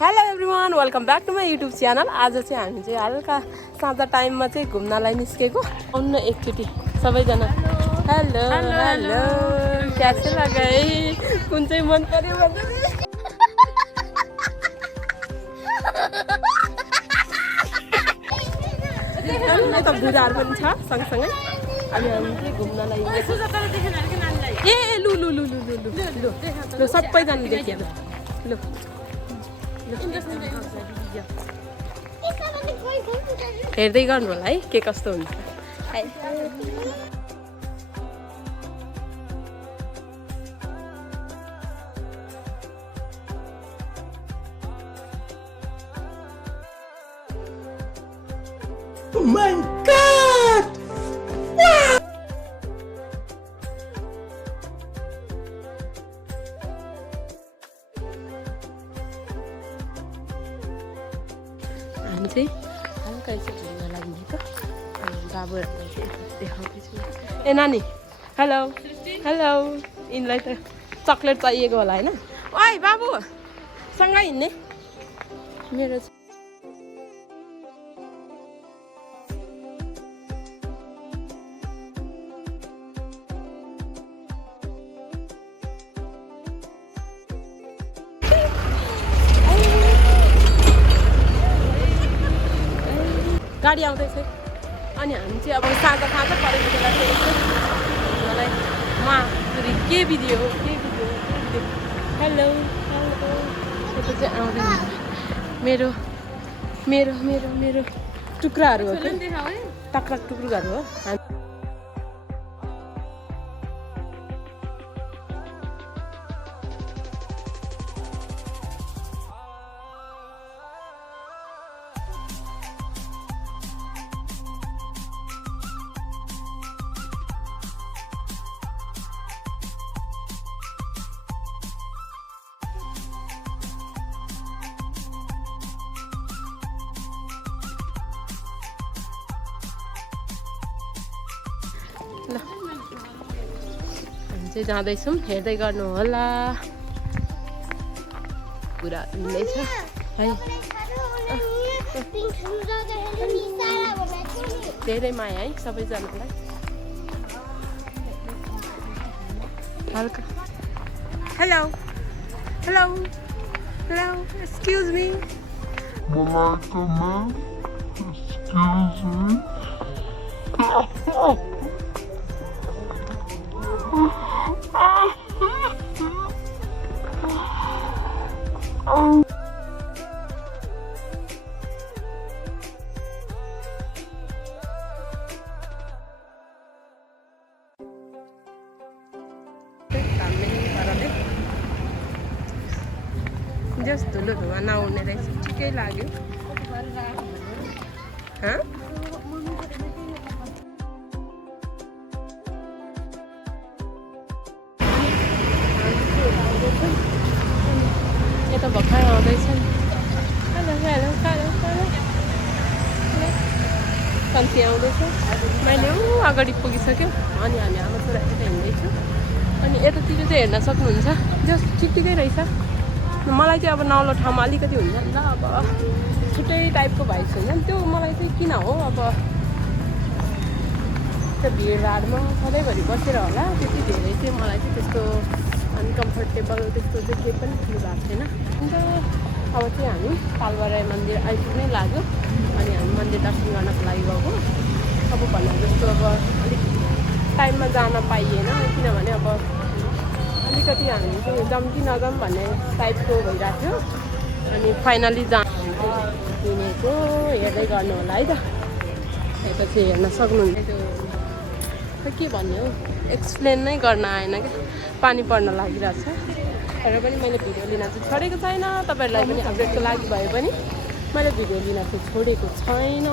Hello everyone, welcome back to my YouTube channel. आज चाहिँ हामी चाहिँ हल्का साँझ टाइममा चाहिँ घुम्नलाई निस्केको। आउनु न एकचोटि सबैजना। हेलो हेलो, क्यासे लगाए, कुन चाहिँ मन पर्यो यता बुजाहरू पनि छ सँगसँगै। अनि हामी चाहिँ घुम्नलाई ए लु लु लु लु लु लु लु लु सबैजना देखियो लु हेर्दै गर्नु होला है के कस्तो हुन्छ। Oh my God! हामी चाहिँ हल्का यसो घुम्न लागिदिएको। अनि बाबुहरूलाई चाहिँ देखाउँदैछु। ए नानी हेलो हेलो, यिनलाई त चक्लेट चाहिएको होला होइन। ओइ बाबु सँगै हिँड्ने मेरो गाडी आउँदैछ। अनि हामी चाहिँ अब साँझ परेको बेला मलाई मासुरी के भिडियो हेलो हेलो त्यो चाहिँ आउँदैन। मेरो मेरो मेरो मेरो टुक्राहरू हो कि टक्रा टुक्राहरू हो। ल हामी चाहिँ जाँदैछौँ, हेर्दै गर्नु होला। पुरा हिँड्दैछ है, धेरै माया है सबैजनालाई। हल्का hello hello hello excuse me जस धुलो धुवा नआउने रहेछ, ठिकै लाग्यो। यता भर्खर आउँदैछन्। हेलो हेलो हेलो हेलो कन्ती आउँदैछ। मैले अगाडि पुगिसक्यो। अनि हामी आमा छोरा यता हिँड्दैछु। अनि यतातिर चाहिँ हेर्न सक्नुहुन्छ, जस ठिकै रहेछ। मलाई चाहिँ अब नौलो ठाउँमा अलिकति हुन्छ नि त, अब छुट्टै टाइपको भाइस हुन्छ नि त्यो। मलाई चाहिँ किन हो अब त्यो भिडभाडमा सधैँभरि बसेर होला त्यति धेरै चाहिँ मलाई चाहिँ त्यस्तो अनकम्फर्टेबल त्यस्तो चाहिँ केही पनि फिल भएको छैन। अन्त अब चाहिँ हामी पालबाराई मन्दिर आइपुग्नै लाग्यो। अनि हामी मन्दिर दर्शन गर्नको लागि गएको। अब भन्नु जस्तो अब अलिक टाइममा जान पाइएन, किनभने अब अलिकति हामी चाहिँ जाउँ कि नजाउँ भन्ने टाइपको भइरहेको थियो। अनि फाइनली हिँडेको हेर्दै गर्नु होला है त। यता चाहिँ हेर्न सक्नुहुन्छ। त्यो के भन्ने हो, एक्सप्लेन नै गर्न आएन क्या, पानी पर्न लागिरहेछ। तर पनि मैले भिडियो लिन चाहिँ छोडेको छैन। तपाईँहरूलाई पनि अपडेटको लागि भए पनि मैले भिडियो लिन चाहिँ छोडेको छैन।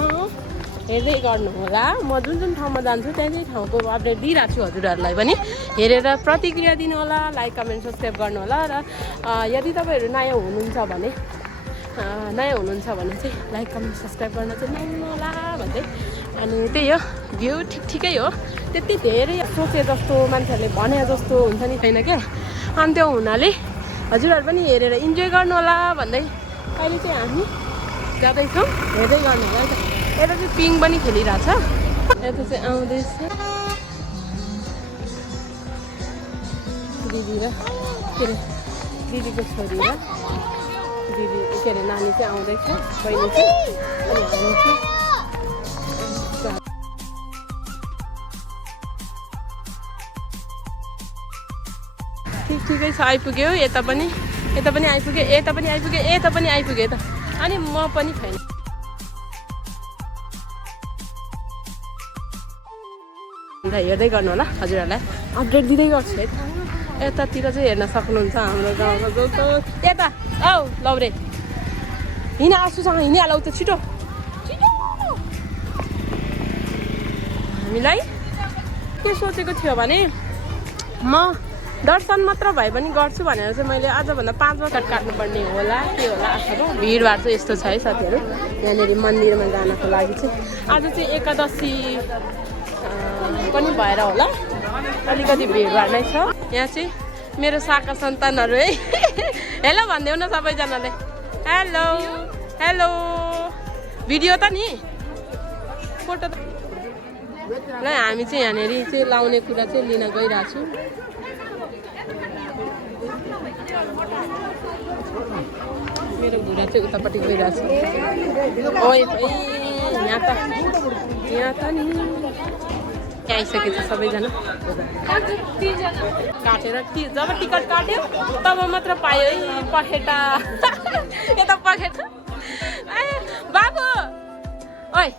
हेर्दै गर्नु होला। म जुन जुन ठाउँमा जान्छु त्यही ठाउँको अपडेट दिइरहेको छु हजुरहरूलाई पनि। हेरेर प्रतिक्रिया दिनु होला, लाइक कमेन्ट सब्सक्राइब गर्नु होला। र यदि तपाईँहरू नयाँ हुनुहुन्छ भने चाहिँ लाइक कमेन्ट सब्सक्राइब गर्न चाहिँ नभुल्नु होला भन्दै। अनि त्यही हो, भ्यू ठिकै हो, त्यति धेरै सोचे जस्तो मान्छेहरूले भने जस्तो हुन्छ नि छैन क्या। अनि त्यो हुनाले हजुरहरू पनि हेरेर इन्जोय गर्नु होला भन्दै अहिले चाहिँ हामी जाँदैछौँ हेर्दै गर्नु होला है त यता चाहिँ पिङ पनि खेलिरहेछ यता चाहिँ आउँदैछ दिदी र के अरे दिदीको छोरी र दिदी के अरे नानी चाहिँ आउँदैछ बहिनी चाहिँ अनि हामी चाहिँ ठिकै छ आइपुग्यो यता पनि आइपुग्यो यता पनि आइपुग्यो त अनि म पनि छैन हेर्दै गर्नु होला हजुरहरूलाई अपडेट दिँदै गर्छु है यतातिर चाहिँ हेर्न सक्नुहुन्छ हाम्रो गाउँको यता औ लौरे हिँड आँसुसँग हिँडिहालौ त छिटो हामीलाई के सोचेको थियो भने म दर्शन मात्र भए पनि गर्छु भनेर चाहिँ मैले आजभन्दा 5 बजे काट्नुपर्ने होला के होला आजको भिडभाड चाहिँ यस्तो छ है साथीहरू यहाँनिर मन्दिरमा जानको लागि चाहिँ आज चाहिँ एकादशी पनि भएर होला अलिकति भिडभाड नै छ यहाँ चाहिँ मेरो शाखा सन्तानहरू है हेलो भनिदेऊ न सबैजनाले हेलो हेलो भिडियो त नि फोटो त ल हामी चाहिँ यहाँनिर चाहिँ लाउने कुरा चाहिँ लिन गइरहेको छु मेरो भुरा चाहिँ उतापट्टि गइरहेको छ ओइ यहाँ त नि आइसकेको छ सबैजना काटेर जब टिकट काट्यो तब मात्र पायो है पखेटा यता पखेटा बाबु ओइ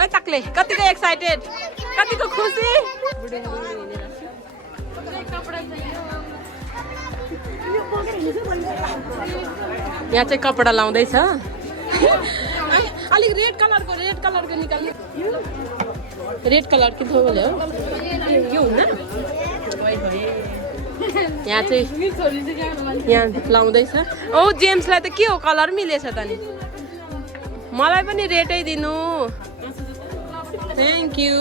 ओइ तक्ले कतिको एक्साइटेड कतिको खुसी यहाँ चाहिँ कपडा लाउँदैछ अलिक रेड कलरको निकाल्नु रेड कलर के थो बोल्यो यो हुन्न यहाँ चाहिँ यहाँ लाउँदैछ औ जेम्सलाई त के हो कलर मिलेछ त नि मलाई पनि रेटै दिनु थ्याङ्क यू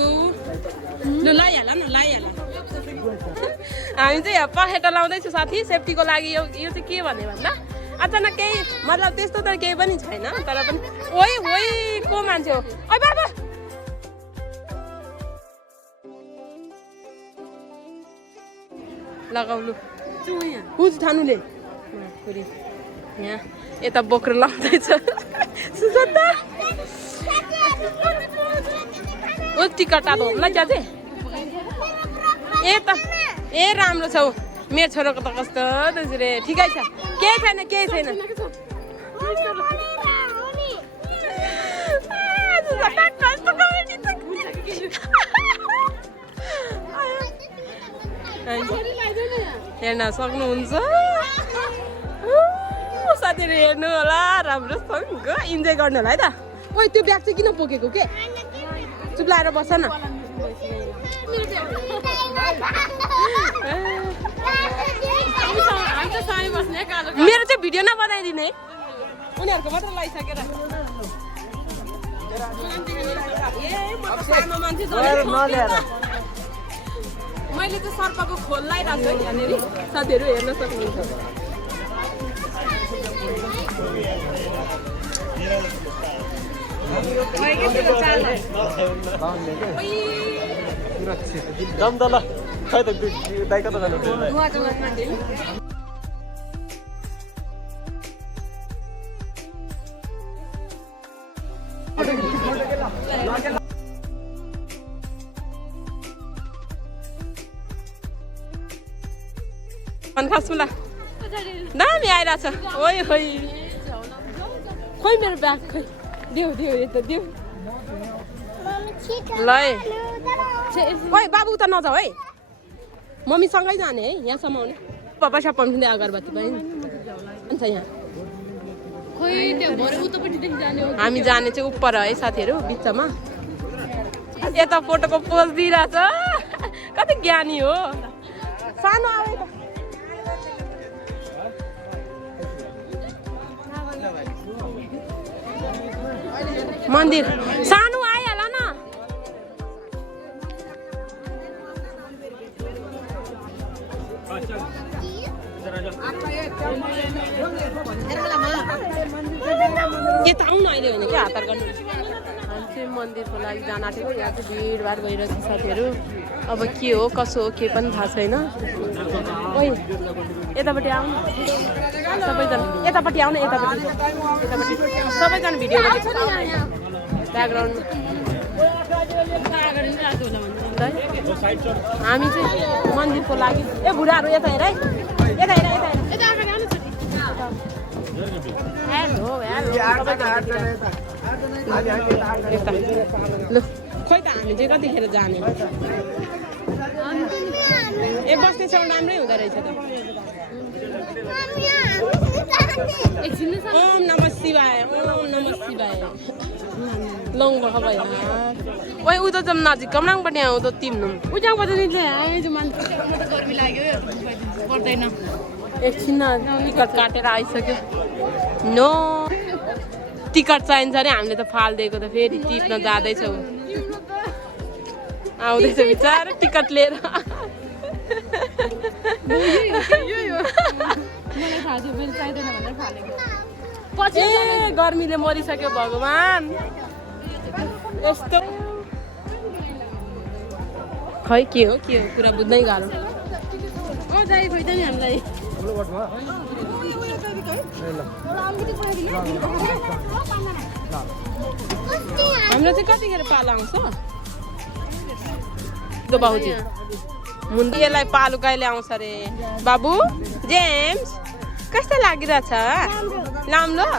लु लाइहाल न लाइहाल हामी चाहिँ पखेटा लाउँदैछु साथी सेफ्टीको लागि यो चाहिँ के भन्ने भन्दा अचानक केही मतलब त्यस्तो त केही पनि छैन तर पनि ओइ ओइ को मान्छे हो ओइ बाबा लगाउनु हुज ठानुले यहाँ यता बोक्रो लाउँदैछ सुजता ओ टिकट आएको होला ज्यादै ए राम्रो छ मेरो छोरोको त कस्तो त्यसरी ठिकै छ केही छैन हेर्न सक्नुहुन्छ साथीहरू हेर्नु होला राम्रोसँग इन्जोय गर्नु होला है त ओइ त्यो ब्याग चाहिँ किन बोकेको के चुप लाएर बस न मेरो चाहिँ भिडियो नबनाइदिने उनीहरूको मात्र लगाइसकेर मैले चाहिँ सर्पको खोल लगाइरहेको छु यहाँनिर साथीहरू हेर्न सक्नुहुन्छ खासुला दामी आइरहेछ ओइ खोइ खोइ मेरो ब्याग खोइ देऊ यता देऊ ल ओइ बाबु उता नजाऊ है मम्मीसँगै जाने है यहाँसम्म आउने पापा सपाउँदै अगरबत्ती पनि अन्त यहाँ हामी जाने चाहिँ उपर है साथीहरू बिचमा यता फोटोको पोज दिइरहेछ कति ज्ञानी हो सानो आवे मन्दिर सानो आइहाल न यता आउनु अहिले होइन क्या हतार गर्नु हामी चाहिँ मन्दिरको लागि जान आँटेको यहाँ चाहिँ भिडभाड भइरहेछ साथीहरू अब के हो कसो हो के पनि थाहा छैन ओइ यतापट्टि आउनु सबैजना यतापट्टि आउनु यतापट्टि सबैजना भिडियो ब्याकग्राउन्डमा हामी चाहिँ मन्दिरको लागि ए बुढाहरू यता हेर है यता हेर हेलो ल खोइ त हामी चाहिँ कतिखेर जाने ए बस्ने साउन्ड राम्रै हुँदो रहेछ त ओम नमः शिवाय लङ भएको भयो ओइ उ त जम नजिक कमराङ पनि आउँछ तिम्रो उजाङ बजाउने गर्मी लाग्यो पर्दैन एकछिन टिकट काटेर आइसक्यो नो टिकट चाहिन्छ अरे हामीले त फालिदिएको त फेरि टिप्न जाँदैछौँ आउँदैछ बिचारा टिकट लिएर ए गर्मीले मरिसक्यो भगवान् यस्तो खै के हो कुरा बुझ्नै गाह्रो जाइ खोइ त नि हामीलाई हाम्रो चाहिँ कतिखेर पालो आउँछ बाबुजी मुन्डीलाई पालु कहिले आउँछ अरे बाबु जेम्स कस्तो लागिरहेछ राम्रो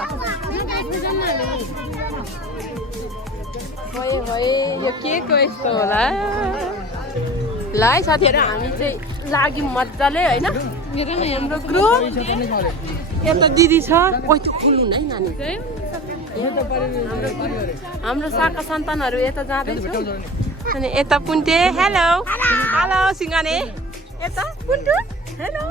यो के को यस्तो होला ल है साथीहरू हामी चाहिँ लाग्यौँ मजाले होइन हाम्रो ग्रुप यता दिदी छ ओइ त्यो खुल्नु है नानी हाम्रो शाखा सन्तानहरू यता जाँदैछ अनि यता पुन्टे हेलो सिङ्गाने यता पुन्टु हेलो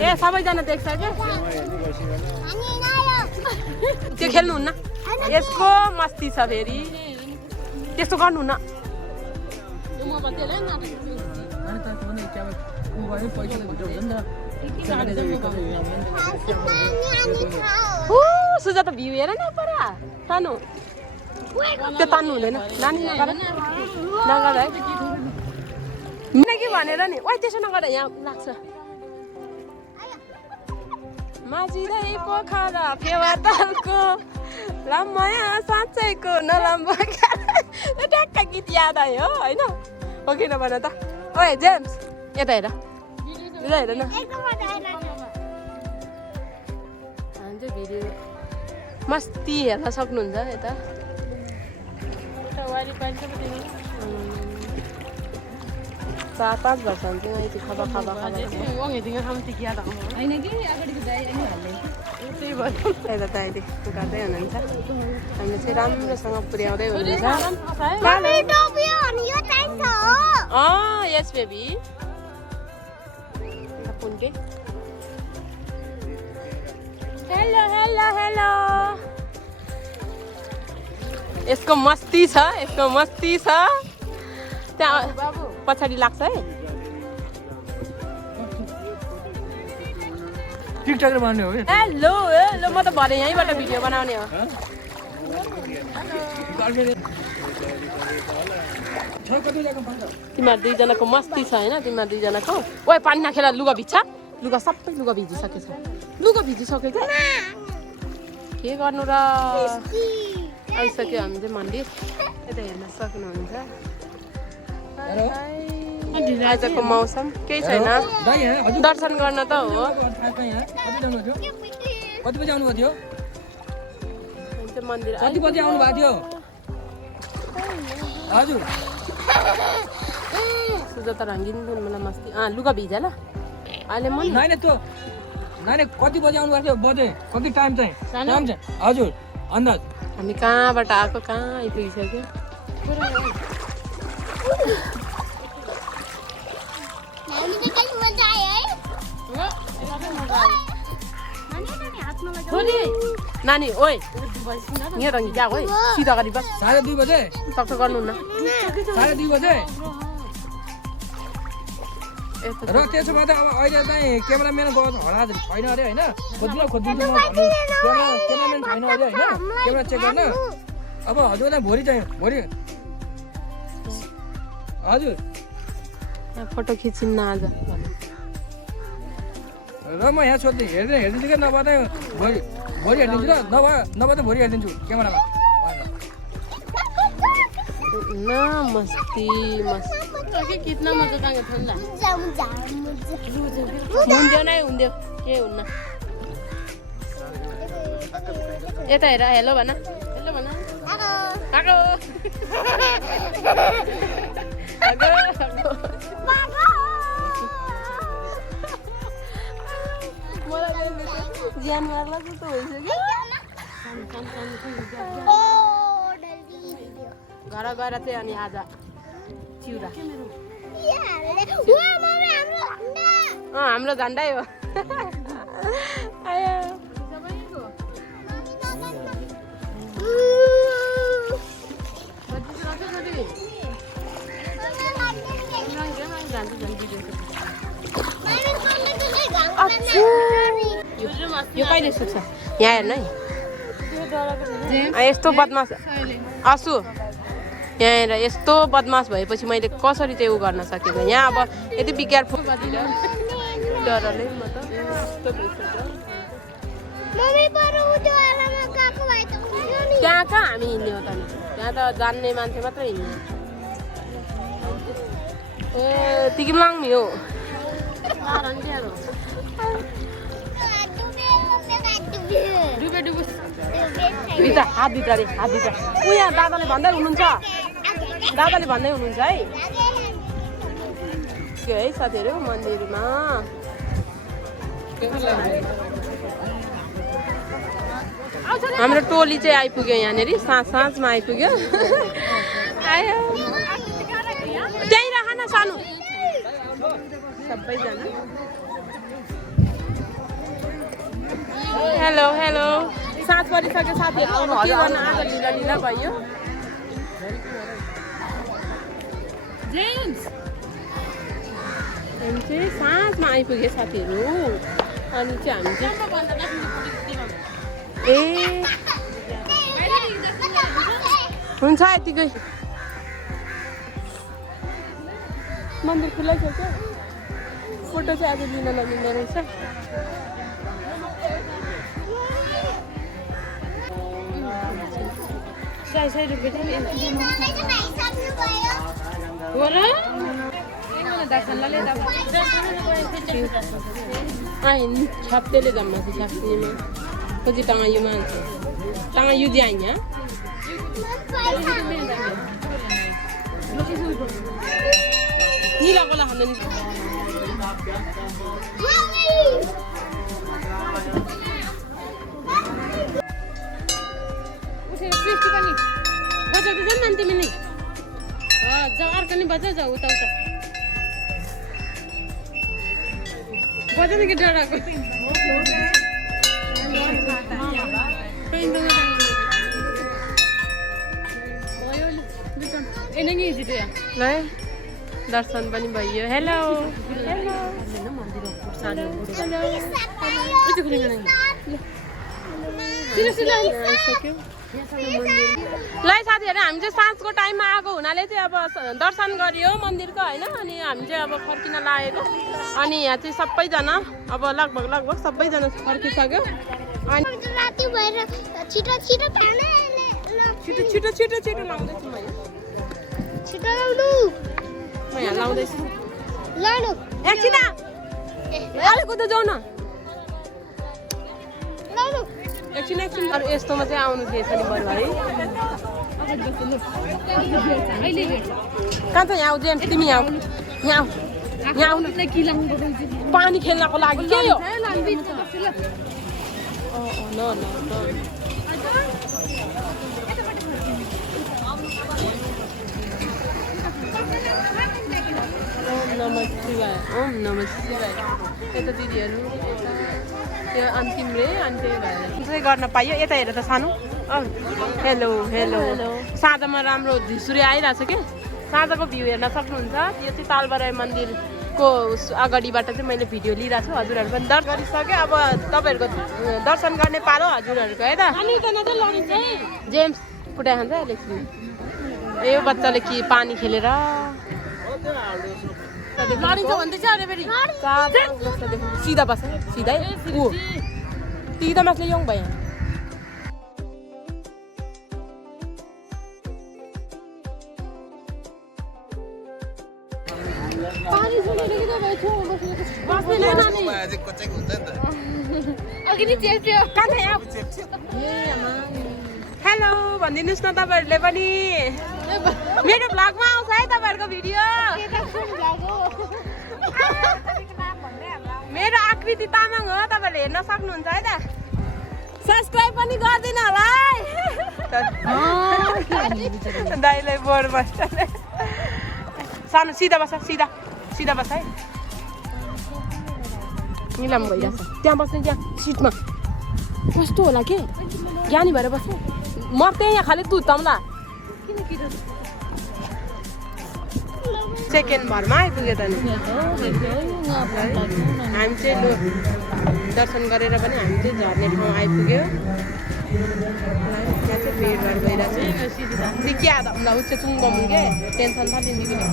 ए सबैजना देख्छ क्या त्यो खेल्नुहुन्न यसको मस्ती छ फेरि त्यस्तो गर्नुहुन्न सुजाता भ्यू हेर न पर तान्नु त्यो तान्नु हुँदैन नानी नगर है के भनेर नि ओइ त्यसो नगर यहाँ लाग्छ माझिँदै पोखरा फेवातालको लामाया साँच्चैको नलाम्बो ट्याक्क गीत याद आयो होइन हो किन भन त ओए जेम्स यता हेर हेर न हामी चाहिँ भिडियो मस्ती हेर्न सक्नुहुन्छ यता चार पाँच वर्ष हुन्छ यति खबा यता त अहिले गर्दै हुनुहुन्छ हामीले चाहिँ राम्रोसँग पुर्याउँदै हुनुहुन्छ यस बेबी पुन्टे हेलो यसको मस्ती छ त्यहाँ पछाडि लाग्छ है टिकटकर बनाउने हो हेलो म त भरे यहीँबाट भिडियो बनाउने हो तिमीहरू दुईजनाको मस्ती छ होइन तिमीहरू दुईजनाको ओए पानी नखेर लुगा भिज्छ सबै लुगा भिजिसकेछ के गर्नु र आइसक्यो हामी चाहिँ मन्दिर यता हेर्न सक्नुहुन्छ आजको मौसम केही छैन दर्शन गर्न त हो कति बजी आउनु भएको थियो मन्दिर कति बजी आउनु भएको थियो हजुर सुजाता रङ्गिन मलाई मस्ती लुगा भिजा ल अहिले म नानी कति बजी आउनु भएको थियो बजे कति टाइम चाहिँ हजुर अन्दाज हामी कहाँबाट आएको कहाँ आइपुगिसक्यो नानी ओए यहाँ रङ्गी जा है सिधा अगाडि बस 2:30 बजे टक्क गर्नुहुन्न 2:30 बजे र त्यसो भए त अब अहिले चाहिँ क्यामेराम्यानको हराज छैन अरे होइन खोज्नु क्यामेराम्यान छैन अरे होइन क्यामेरा चेक गर्न अब हजुरलाई भोलि चाहिँ हजुर फोटो खिचिन्न आज र म यहाँ सोध्दै हेरिदिन्छु क्या नभए त भोलि हेरिदिन्छु र नभए त भोलि हेरिदिन्छु क्यामेरामा न मस्ती कितना मजा तांगे ठंडा हुन्थ्यो नै हुन्थ्यो के हुन्न यता हेर हेलो भन आको ज्यान मार्ला जस्तो भइसक्यो घर गएर चाहिँ अनि आज चिउरा हाम्रो झन्डै हो यो कहिले सुक्छ यहाँ हेर्नु है यस्तो बदमास आसु यहाँ हेर यस्तो बदमास भएपछि मैले कसरी चाहिँ उ गर्न सकेको यहाँ अब यति विज्ञान डरले म त त्यहाँ कहाँ हामी हिँड्ने हो त नि त्यहाँ त जान्ने मान्छे मात्रै हिँड्ने ए तिकिमलाङ हो हात भित्र रे हात भित्र ऊ यहाँ दादाले भन्दै हुनुहुन्छ है के है साथीहरू मन्दिरमा हाम्रो टोली चाहिँ आइपुग्यो यहाँनिर साँझमा आइपुग्यो आयो त्यहीँ राख न सानो सबैजना हेलो साँझ परिसक्यो साथीहरू के गर्न आज ढिला भयो हामी चाहिँ साँझमा आइपुग्यो साथीहरू अनि चाहिँ हामी चाहिँ ए हुन्छ यतिकै मन्दिर खुल्लै छ क्या फोटो चाहिँ आज लिन नमिल्ने रहेछ सय रुपियाँ हो र छाप्तेले जम्मा छ छाप्तीमा खोजी टाँगायुमा टाँगायु दिइहाल्छ नि लगाउला खानु नि पनि बजाउँदैछ नि तिमी नै अर्को नि बजा जाऊ उता बजाउने कि डराएको ल दर्शन पनि भयो हेलो ल साथीहरू हामी चाहिँ साँझको टाइममा आएको हुनाले चाहिँ अब दर्शन गरियो मन्दिरको होइन अनि हामी चाहिँ अब फर्किन लागेको अनि यहाँ चाहिँ सबैजना अब लगभग सबैजना फर्किसक्यो अनि छिटो लाउँदैछु म यहाँ लाउँदैछु एकछिन कुदा जाउँ न एकछिन अरू यस्तोमा चाहिँ आउनु थिएछ नि बरु है कहाँ छ यहाँ जेम्स तिमी यहाँ आउनु पानी खेल्नको लागि के हो ओम नमः शिवाय यता दिदीहरू त्यो अन्तिम रे अनि त्यही भएर चाहिँ गर्न पाइयो यता हेर त सानो हेलो साँझमा राम्रो झुसुरी आइरहेछ क्या साँझको भ्यू हेर्न सक्नुहुन्छ यो चाहिँ तालबराई मन्दिर को अगाडिबाट चाहिँ मैले भिडियो लिइरहेको छु हजुरहरू पनि दर्शन गरिसक्यो अब तपाईँहरूको दर्शन गर्ने पालो हजुरहरूको है त जेम्स पुटाइ खान्छ एकछिन यो बच्चाले कि पानी खेलेर सिधा बस सिधै ऊ तिदा मासले यङ भयो हेलो भनिदिनुहोस् न तपाईँहरूले पनि मेरो भ्लगमा आउँछ है तपाईँहरूको भिडियो मेरो आकृति तामाङ हो तपाईँहरूले हेर्न सक्नुहुन्छ है त सब्सक्राइब पनि गरिदिनु होला है दाइलाई बोर बस्छ सानो सिधा बस सिधा बस है निलाम भइरहेछ त्यहाँ बस्ने त्यहाँ सिटमा कस्तो होला के ज्ञानी भएर बस्ने म त्यही यहाँ खालि तुत्ताउँला सेकेन्ड भरमा आइपुग्यो त नि हामी चाहिँ लु दर्शन गरेर पनि हामी चाहिँ झर्ने ठाउँ आइपुग्यो यहाँ चाहिँ भिडभाड भइरहेको छ सिकिया हामीलाई उच्च चुङ्गो मुङ्गे टेन्सन था जिन्दगीले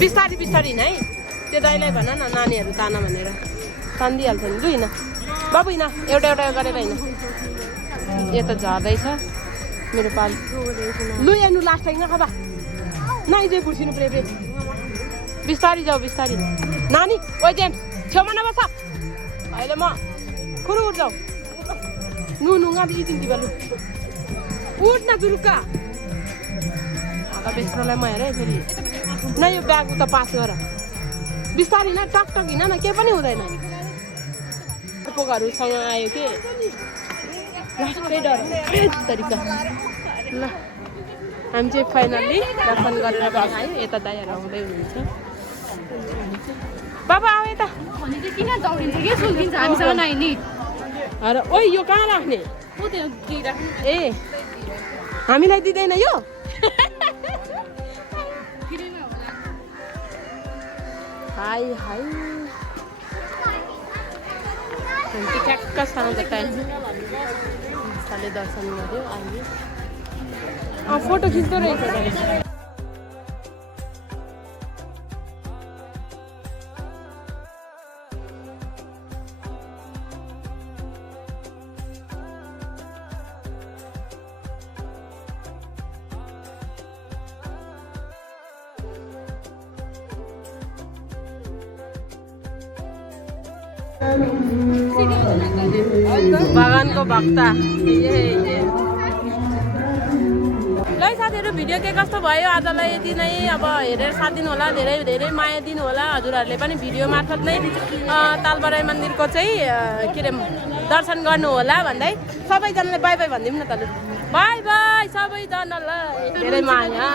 बिस्तारी बिस्तारी हिँड है त्यो दाइलाई भन न नानीहरू तान भनेर तानिदिइहाल्छ नि लु हिँड बाबु हिँड एउटा एउटा गरेर हिँड यता झर्दैछ मेरो पाल लु हेर्नु लास्ट टाइम खाबा नाइ चाहिँ खुर्सिनु प्रे बिस्तारी जाऊ बिस्तारी नानी ओ जेम्स छेउमा नबस अहिले म खुरु उठ जाऊ नु गाडी चिन्ती बालु उठ न जुरुक्का हाता बेच्नलाई म हेरेँ फेरि न यो ब्याग उता पास गर बिस्तारी न टक टक हिँड न केही पनि हुँदैन अर्को घरसँग आयो कि लास्टै डर तरिका ल हामी चाहिँ फाइनल्ली दर्शन गरेर घर आयो यता दाइहरू आउँदै हुनुहुन्छ बाबा आऊ यता किन दौडिन्छ के सुल्किन्छ हामीसँग नाइनी अरे ओइ यो कहाँ राख्ने ए हामीलाई दिँदैन यो हाई हाई हामी ठ्याक्क साँझ टाइम साले दर्शन गऱ्यो अहिले फोटो खिच्दो रहेछ भगवानको भक्त ल साथीहरू भिडियो के कस्तो भयो आजलाई यति नै अब हेरेर साथ दिनु होला धेरै धेरै माया दिनु होला हजुरहरूले पनि भिडियो मार्फत नै तालबराई मन्दिरको चाहिँ के अरे दर्शन गर्नु होला भन्दै सबैजनाले बाई बाई भनिदिउँ न त लु बाई बाई सबैजनालाई धेरै माया